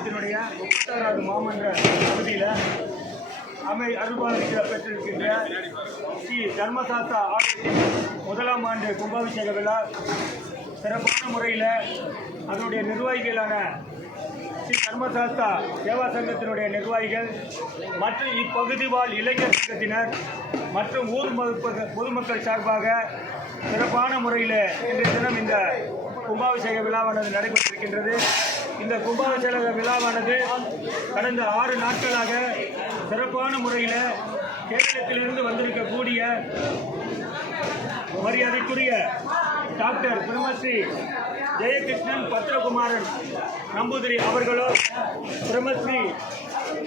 சங்கத்தினுடைய 36வது மாமன்ற பகுதியில் அருள்பாலிக்க பெற்றிருக்கின்ற ஸ்ரீ தர்மசாஸ்தா ஆலயத்தின் 1ஆம் ஆண்டு கும்பாபிஷேக விழா சிறப்பான முறையில் அதனுடைய நிர்வாகிகளான ஸ்ரீ தர்மசாஸ்தா சேவா சங்கத்தினுடைய நிர்வாகிகள் மற்றும் இப்பகுதி வாழ் இளைஞர் சங்கத்தினர் மற்றும் ஊர் பொதுமக்கள் சார்பாக சிறப்பான முறையில் இன்றைய தினம் இந்த கும்பாபிஷேக விழாவானது நடைபெற்றிருக்கின்றது. இந்த கும்பாபிஷேக விழாவானது கடந்த 6 நாட்களாக சிறப்பான முறையில் கேரளத்திலிருந்து வந்திருக்கக்கூடிய மரியாதைக்குரிய டாக்டர் பிரம்மஸ்ரீ ஜெயகிருஷ்ணன் பத்ரகுமாரன் நம்பூதிரி அவர்களும், பிரம்மஸ்ரீ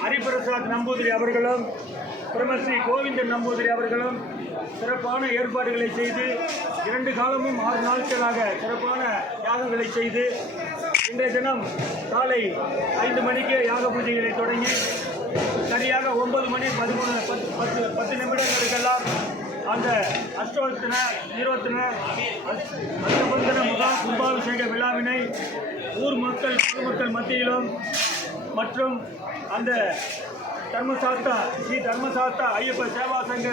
ஹரிபிரசாத் நம்பூதிரி அவர்களும், பிரம்மஸ்ரீ கோவிந்தன் நம்பூதிரி அவர்களும் சிறப்பான ஏற்பாடுகளை செய்து 2 காலமும் 6 நாட்களாக சிறப்பான யாகங்களை செய்து இன்றைய தினம் காலை 5 மணிக்கு யாக பூஜைகளை தொடங்கி சரியாக 9 மணி 10 நிமிடங்களுக்கெல்லாம் அந்த அஷ்டோத்தன நிரோத்தன அஷ்டபந்தன கும்பாபிஷேக விழாவினை ஊர் மக்கள் பொதுமக்கள் மத்தியிலும் மற்றும் அந்த ஸ்ரீ தர்மசாஸ்தா ஐயப்ப சேவா சங்க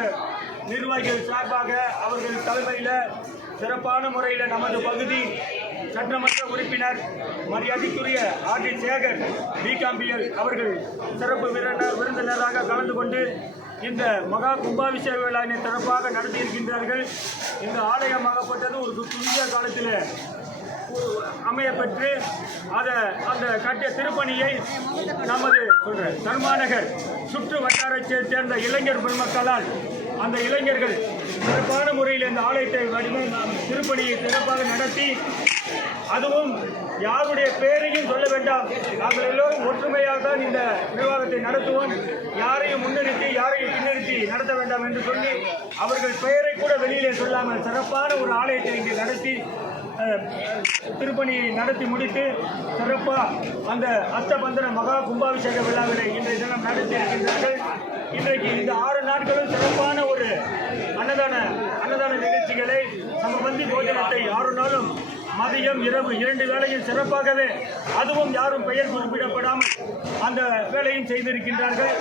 நிர்வாகிகள் சார்பாக அவர்கள் தலைமையில் சிறப்பான முறையில் நமது பகுதி சட்டமன்ற உறுப்பினர் மரியாதைக்குரிய ஆர்டி சேகர் பிகாம்பியல் அவர்கள் சிறப்பு விருந்தினராக கலந்து கொண்டு இந்த மகா கும்பாபிஷேக விழாவினை சிறப்பாக நடத்தியிருக்கின்றார்கள். இந்த ஆலயமாகப்பட்டது ஒரு குறுகிய காலத்தில் அமையப்பெற்று அந்த கட்டிய திருப்பணியை நமது தர்மாநகர் சுற்று வட்டாரத்தைச் சேர்ந்த இளைஞர் பெருமக்களால் அந்த இளைஞர்கள் சிறப்பான முறையில் இந்த ஆலயத்தை திருப்பணியை சிறப்பாக நடத்தி, அதுவும் யாருடைய பேரையும் சொல்ல வேண்டாம், நாங்கள் எல்லோரும் ஒற்றுமையாக தான் இந்த நிர்வாகத்தை நடத்துவோம், யாரையும் முன்னிறுத்தி யாரையும் பின்னிறுத்தி நடத்த வேண்டாம் என்று சொல்லி அவர்கள் பெயரை கூட வெளியிலே சொல்லாமல் சிறப்பான ஒரு ஆலயத்தை இங்கே நடத்தி திருப்பணியை நடத்தி முடித்து சிறப்பாக அந்த அஷ்டபந்தன மகா கும்பாபிஷேக விழாவினை இன்றைய தினம் நடத்தி இருக்கின்றார்கள். இன்றைக்கு இந்த 6 நாட்களும் சிறப்பான ஒரு அன்னதான நிகழ்ச்சிகளை நம்ம பந்தி போஜனத்தை 6 நாளும் மதியம் இரவு 2 வேளையும் சிறப்பாகவே, அதுவும் யாரும் பெயர் குறிப்பிடப்படாமல் அந்த வேலையும் செய்திருக்கின்றார்கள்.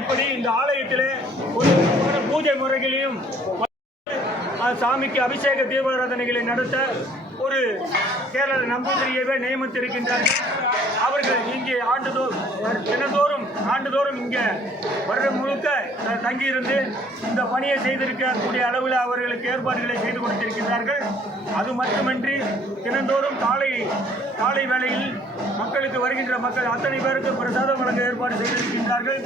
இப்படி இந்த ஆலயத்திலே ஒரு பூஜை முறைகளையும் சாமிக்கு அபிஷேக தீபாராதனைகளை நடத்த ஒரு கேரள நம்பூதிரியவே நியமித்திருக்கின்றார்கள். அவர்கள் இங்கே ஆண்டுதோறும் இங்கே வருடம் முழுக்க தங்கியிருந்து இந்த பணியை செய்திருக்கக்கூடிய அளவில் அவர்களுக்கு ஏற்பாடுகளை செய்து கொடுத்திருக்கின்றார்கள். அது மட்டுமின்றி தினந்தோறும் காலை வேளையில் மக்களுக்கு வருகின்ற மக்கள் அத்தனை பேருக்கு பிரசாதம் வழங்க ஏற்பாடு செய்திருக்கின்றார்கள்.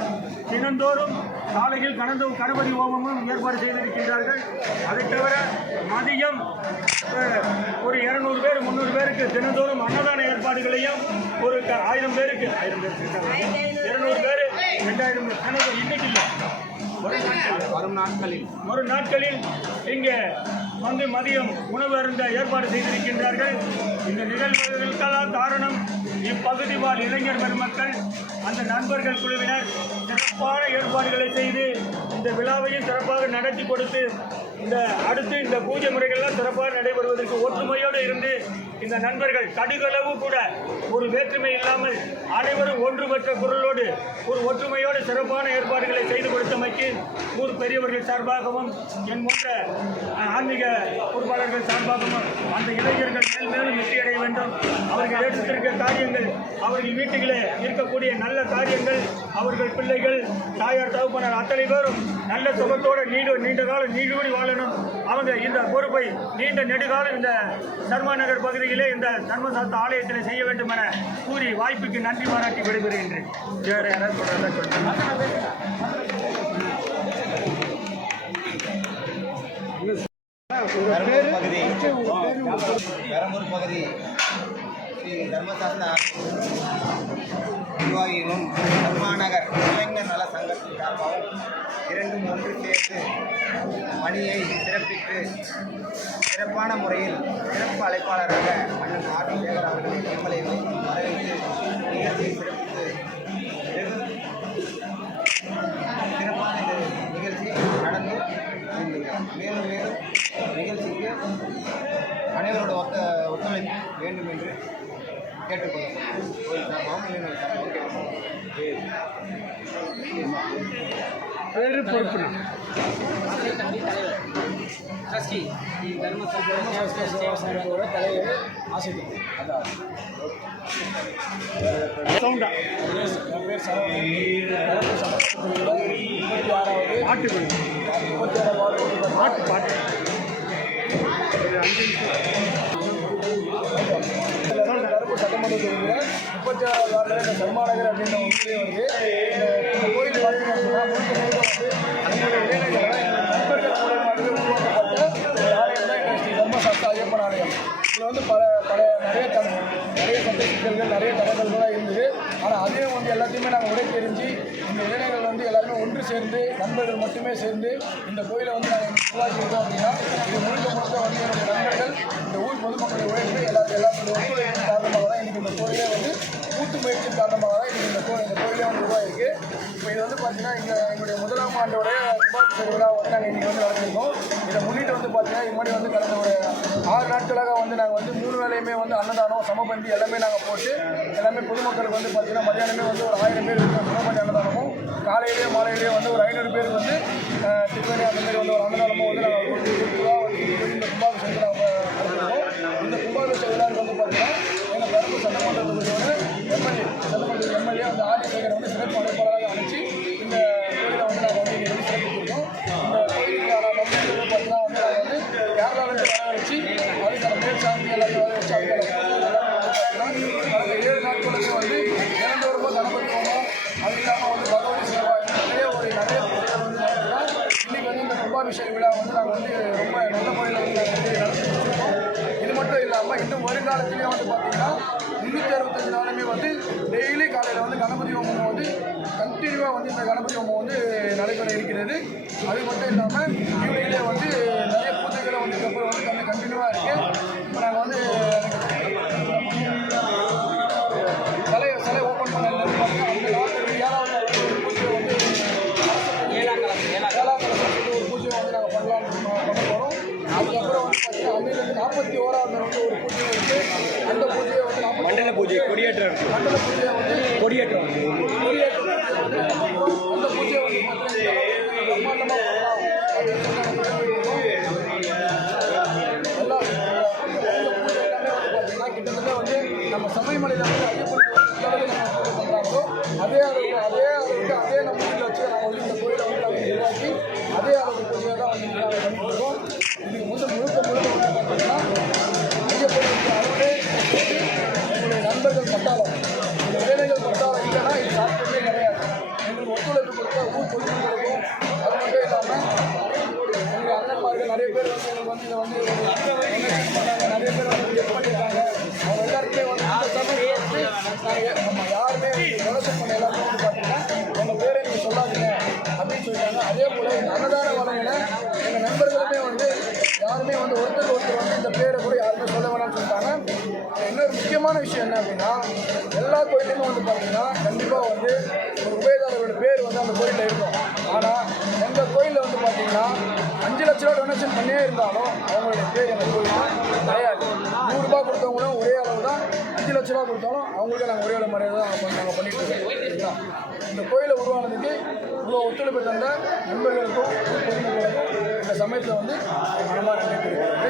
தினந்தோறும் காலையில் கணபதி ஹோமமும் ஏற்பாடு செய்திருக்கின்றார்கள். அதை தவிர மதியம் ஒரு 200 பேர் 300 பேருக்கு தினந்தோறும் அன்னதான ஏற்பாடுகளையும் ஒரு 1000 பேருக்கு 200 பேர் 2000 இன்னைக்கு இல்லை வரும் நாட்களில் இங்கே வந்து மதியம் உணவு அருந்த ஏற்பாடு செய்திருக்கின்றார்கள். இந்த நிகழ்வுகளுக்கெல்லாம் காரணம் இப்பகுதி வாழ் இளைஞர் பெருமக்கள் அந்த நண்பர்கள் குழுவினர் சிறப்பான ஏற்பாடுகளை செய்து இந்த விழாவையும் சிறப்பாக நடத்தி கொடுத்து அடுத்து இந்த பூஜை முறைகள்லாம் சிறப்பாக நடைபெறுவதற்கு ஒற்றுமையோடு இருந்து இந்த நண்பர்கள் கடுகளவு கூட ஒரு வேற்றுமை இல்லாமல் அனைவரும் ஒன்றுபட்ட குரலோடு ஒரு ஒற்றுமையோடு சிறப்பான ஏற்பாடுகளை செய்து கொடுத்தமைக்கு ஊர் பெரியவர்கள் சார்பாகவும் என் போன்ற ஆன்மீக பொறுப்பாளர்கள் சார்பாகவும் அந்த இளைஞர்கள் மேலும் வெற்றியடைய வேண்டும். அவர்கள் எடுத்திருக்க காரியங்கள், அவர்கள் வீட்டுகளே இருக்கக்கூடிய நல்ல காரியங்கள், அவர்கள் பிள்ளைகள் தாயார் தகப்பனர் அத்தனை பேரும் நல்ல சுகத்தோடு நீண்ட காலம் நீடூடி வாழணும். அவங்க இந்த பொறுப்பை நீண்ட நெடுகாலம் இந்த தர்மாநகர் பகுதியிலே இந்த தர்மசாஸ்தா ஆலயத்தில் செய்ய வேண்டும் என கூறி வாய்ப்புக்கு நன்றி பாராட்டி விடைபெறுகின்றேன். வேறு யாராவது பெரம்பூர் பகுதி ஸ்ரீ தர்மசாஸ்தா நிர்வாகிகளும் தர்மாநகர் இளைஞர் நல சங்கத்தின் சார்பாகவும் இரண்டும் ஒன்று சேர்த்து பணியை சிறப்பித்து சிறப்பான முறையில் சிறப்பு அழைப்பாளராக அண்ணன் ஆர்டி சேகர் அவர்களின் எம்எல்ஏவை வரவேற்று நிகழ்ச்சியை சிறப்பித்து சிறப்பான இந்த நிகழ்ச்சி நடந்து மேலும் நிகழ்ச்சிக்கு அனைவரோட ஒத்துழைப்பு வேண்டும் என்று கேட்டுக்கொள்ளும் கோயில் சார்பாகவும் இளைஞர்கள் சார்பாகவும் கேட்டுக்கொள்ளும். ட்ரஸ்டி தர்மசங்கரோட தலைவர் ஆசிரியர் அதான் சவுண்டா என் பேர் சரவணன். 36வது பாட்டு 36வது பாட்டு பாட்டு கருப்பு சட்டமன்ற தொகுதியில் 36வது வார்டில் இந்த சர்மாநகர் அப்படின்ற ஊரிலே வந்து இந்த கோயில் பார்த்தீங்கன்னா முழுக்க வந்து நம்மளுடைய இளைஞர்கள் நண்பர்கள் மூலமாகவே உருவாக்கப்பட்ட ஒரு ஆலயம் தான் எங்கள் ஸ்ரீ தர்மசாஸ்திர ஐயப்பன் ஆலயம். இதில் வந்து நிறைய சட்ட சிக்கல்கள் நிறைய தடங்கல்களாக இருந்தது. ஆனால் அதையும் வந்து எல்லாத்தையுமே நாங்கள் உடைத்து எறிஞ்சு இந்த இளைஞர்கள் வந்து எல்லாருமே ஒன்று சேர்ந்து நண்பர்கள் மட்டுமே சேர்ந்து இந்த கோயிலை வந்து நாங்கள் உருவாக்கியிருக்கோம் அப்படின்னா இது முழுக்க வந்து என்னுடைய நண்பர்கள் இந்த ஊர் பொதுமக்களுடைய உழைப்பு எல்லாருடைய ஒத்துழைப்பு காரணமாக தான் இன்றைக்கி இந்த கோயிலே வந்து கூட்டு முயற்சி காரணமாக தான் இன்றைக்கி இந்த கோயிலே வந்து உருவாகிருக்கு. இப்போ இது வந்து பார்த்தீங்கன்னா எங்களுடைய முதலாம் ஆண்டோடைய கும்பாபிஷேக விழா வந்து நாங்கள் இன்றைக்கி வந்து நடத்திருக்கோம். இதை முன்னிட்டு வந்து பார்த்தீங்கன்னா இது மாதிரி வந்து கடந்த ஒரு 6 நாட்களாக வந்து நாங்கள் வந்து 3 வேளையுமே வந்து அன்னதானம் சமபந்தி எல்லாமே நாங்கள் போட்டு எல்லாமே பொதுமக்களுக்கு வந்து பார்த்தீங்கன்னா மத்தியானமே வந்து ஒரு 1000 பேர் இருக்கிற சமபந்தி அன்னதானமும் காலையிலேயே மாலையிலேயே வந்து ஒரு 500 பேருக்கு வந்து டிஃபனு அந்த மாதிரி வந்து ஒரு அன்னதானமும் வந்து நாங்கள் இந்த கும்பாபிஷேகத்தை நாங்கள் நடத்திருக்கோம். இந்த கும்பாபிஷேக விழாவுக்கு வந்து பார்த்தீங்கன்னா எங்கள் கருப்பு சட்டமன்ற தொகுதியோட எம்எல்ஏ அந்த ஆதிசேகரை வந்து சிறப்பு அழைப்பாளராக அனுப்பிச்சு இந்த கோயிலை வந்து நாங்கள் வந்து இங்கே சிறப்பிச்சிருக்கோம். இந்த கோயிலுக்கான நம்பிக்கை பார்த்தீங்கன்னா வந்து நாங்கள் வந்து கேரளாவிலிருந்து வரவழைச்சி அதுக்கான மேற்சாமி எல்லாத்தையும் வச்சு கடந்த 7 நாட்களுக்கு வந்து தினந்தோறும் கணபதி ஹோமம் அது இல்லாமல் வந்து பகவதி சேவா நிறைய பூஜைகள் வந்து நடத்தினா இன்றைக்கி வந்து இந்த கும்பாபிஷேக விழா வந்து நாங்கள் வந்து ரொம்ப நல்ல முறையில் வந்து நாங்கள் வந்து நடத்திட்டுருக்கோம். இது மட்டும் இல்லாமல் இன்னும் வருங்காலத்திலேயும் வந்து பார்த்தீங்கன்னா 365 நாளுமே வந்து டெய்லி காலையில் வந்து கணபதி ஹோமம் வந்து கண்டினியூவாக வந்து இந்த கணபதி ஹோமம் வந்து நடைபெற இருக்கிறது. அது மட்டும் இல்லாமல் ஈவினிங்லேயே வந்து நிறைய பூஜைகளை வந்து அப்புறம் வந்து கண்டினியூவாக இருக்குது. இப்போ நாங்கள் வந்து சிலை ஓப்பன் பண்ண பார்த்தீங்கன்னா அந்த 7வது ஒரு பூஜையை வந்து 7ஆம் கலசத்துக்கு ஒரு பூஜையை வந்து நாங்கள் பண்ண போகிறோம். அதுக்கப்புறம் வந்து பார்த்தீங்கன்னா அன்னையிலேருந்து 41ஆவது வந்து ஒரு பூஜை இருக்குது. அந்த பூஜையை வந்து மண்டல பூஜை கொடியேற்றம் மண்டல பூஜையை வந்து கொடியேற்றம் அந்த பூஜையை வந்து பிரம்மாண்டமாக பண்ணலாம் அப்படின்னு எல்லா பூஜை எல்லாமே வந்து பார்த்தீங்கன்னா கிட்டத்தட்ட வந்து நம்ம சமயமலையில் வந்து ஐயப்பன் நம்ம பண்ணுறாங்களோ அதே நம்பிக்கையில் வச்சு நாங்கள் வந்து இந்த கோயிலை வந்து நாங்கள் உருவாக்கி அதே அளவு பூஜையை தான் வந்து நாங்கள் பண்ணிட்டு இருக்கோம். இதுக்கு முழுக்க வந்து பார்த்தீங்கன்னா ஐயப்பனுக்கு அருளே எங்களுடைய நண்பர்கள் பட்டாளம் இந்த இளைஞர்கள் பட்டாளம் இல்லைன்னா இது சாப்பிட்டதே கிடையாது. எங்களுக்கு ஒத்துழைப்பு கொடுத்த ஊர் பொதுமக்களுக்கும் அது மட்டும் இல்லாமல் எங்கள் அண்ணன்மார்கள் நிறைய பேர் வந்து எங்களுக்கு வந்து இதை வந்து பண்ணாங்க. நிறைய பேர் வந்து ஹெல்ப் பண்ணியிருக்காங்க. அவங்க எல்லாருக்குமே வந்து இந்த சமயம் வந்து நம்ம யாருமே டொனேஷன் பண்ண எல்லாருமே வந்து பார்த்தீங்கன்னா எங்கள் பேரை நீங்கள் சொல்லாதீங்க அப்படின்னு சொல்லிட்டாங்க. அதே போல் இந்த அன்னதான வலையில் எங்கள் நண்பர்களுமே வந்து யாருமே வந்து ஒருத்தர் வந்து இந்த பேரை கூட யாருமே சொல்ல வேணாம்னு சொல்லிட்டாங்க. இன்னொரு முக்கியமான விஷயம் என்ன அப்படின்னா எல்லா கோயிலுமே வந்து பார்த்தீங்கன்னா கண்டிப்பாக வந்து ஒரு உபயதாரரோட பேர் வந்து அந்த கோயிலில் இருக்கும். ஆனால் எங்கள் கோயிலில் வந்து பார்த்தீங்கன்னா 5 லட்ச ரூபா டொனேஷன் பண்ணியே இருந்தாலும் அவங்களுடைய பேர் எங்கள் கோயிலில் கிடையாது. 100 ரூபா கொடுத்தவங்களும் ஒரே அளவு தான், 5 லட்ச ரூபா கொடுத்தாலும் அவங்களுக்கு நாங்கள் ஒரே அளவு மரியாதை தான் நாங்கள் பண்ணிட்டு இருக்கோம். இந்த கோயிலை உருவானதுக்கு இவ்வளோ ஒத்துழைப்பு தந்த நண்பர்களுக்கும் பொதுமக்களுக்கும் இந்த சமயத்தில் வந்து மனமாக நன்றி தெரிவிக்கிறேன்.